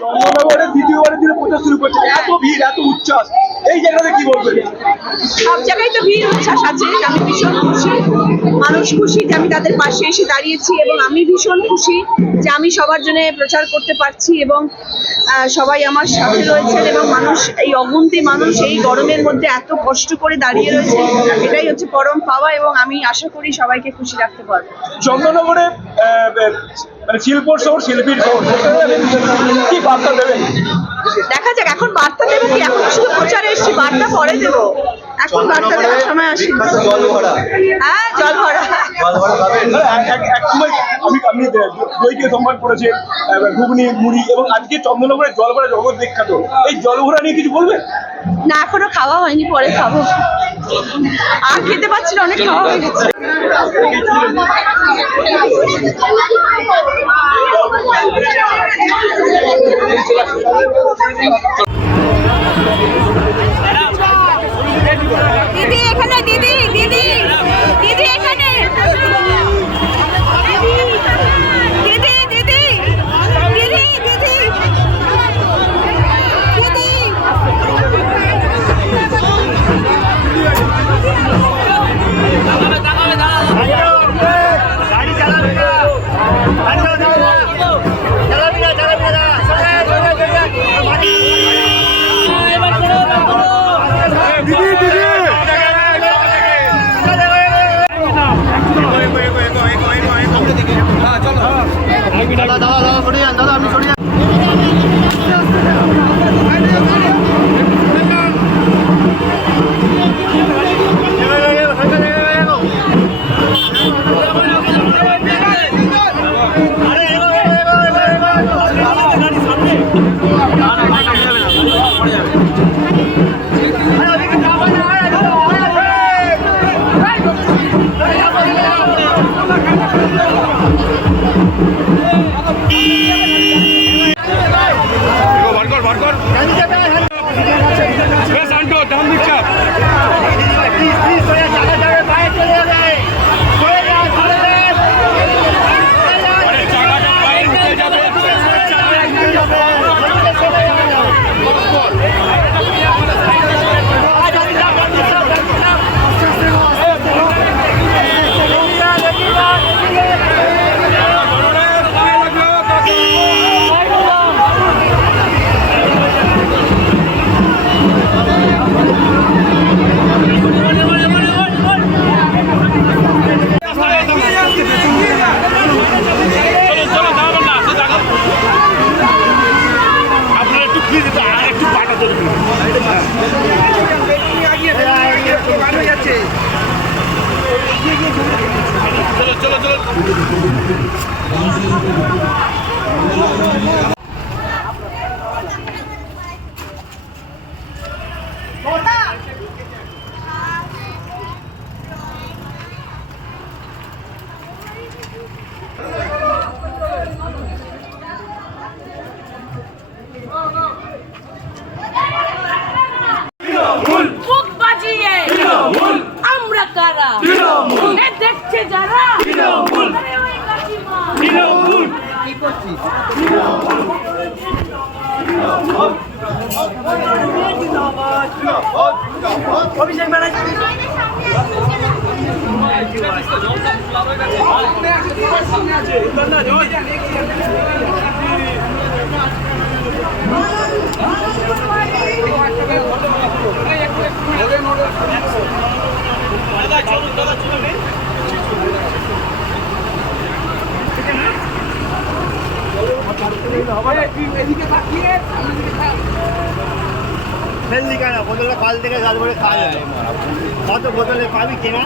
চন্দ্রনগরে দ্বিতীয়বারের দিনে প্রচার শুরু করছে। এত ভিড় এত উচ্ছ্বাস। এই জায়গাতে কি বলবেন? সব জায়গায় তো ভিড় উচ্ছ্বাস আছে। আমি ভীষণ খুশি। মানুষ খুশি যে আমি তাদের পাশে এসে দাঁড়িয়েছি এবং আমি ভীষণ খুশি যে আমি সবার জন্য প্রচার করতে পারছি এবং সবাই আমার সাথে রয়েছেন এবং মানুষ এই অগুন্তি মানুষ এই গরমের মধ্যে এত কষ্ট করে দাঁড়িয়ে রয়েছে এটাই হচ্ছে পরম পাওয়া এবং আমি আশা করি সবাইকে খুশি রাখতে পারব। চন্দ্রনগরে মানে শিল্পর শহর শিল্পীর শহর। কি বার্তা দেবেন? দেখা যাক এখন বার্তা দেবো কি? এখন শুধু প্রচারে এসেছি বার্তা পরে দেবো। এখন বার্তা দেওয়ার সময় আসি জল ভরা হ্যাঁ জল ভরা জল ভরা পাবেন। না, এক- এক- এক সময় আমি আপনি দইকে সম্মান করেছে ঘুগনি মুড়ি এবং আজকে চন্দ্রনগরের জল ভরা জগৎ বিখ্যাত। এই জল ভরা নিয়ে কিছু বলবেন? না এখনও খাওয়া হয়নি পরে খাব। আর খেতে পাচ্ছি না অনেক খাওয়া হয়ে গেছে। দিদি এখানে দিদি দিদি দিদি এখানে Yeah. মুখ বাজিয়ে আমরা কারা এ দেখছে যারা এদিকে তাকিয়ে সামনের দিকে থাক। ফেললি কেন বোতলটা কাল থেকে কাল করে খাওয়া যাবে কত বোতলে পাবি কেনা?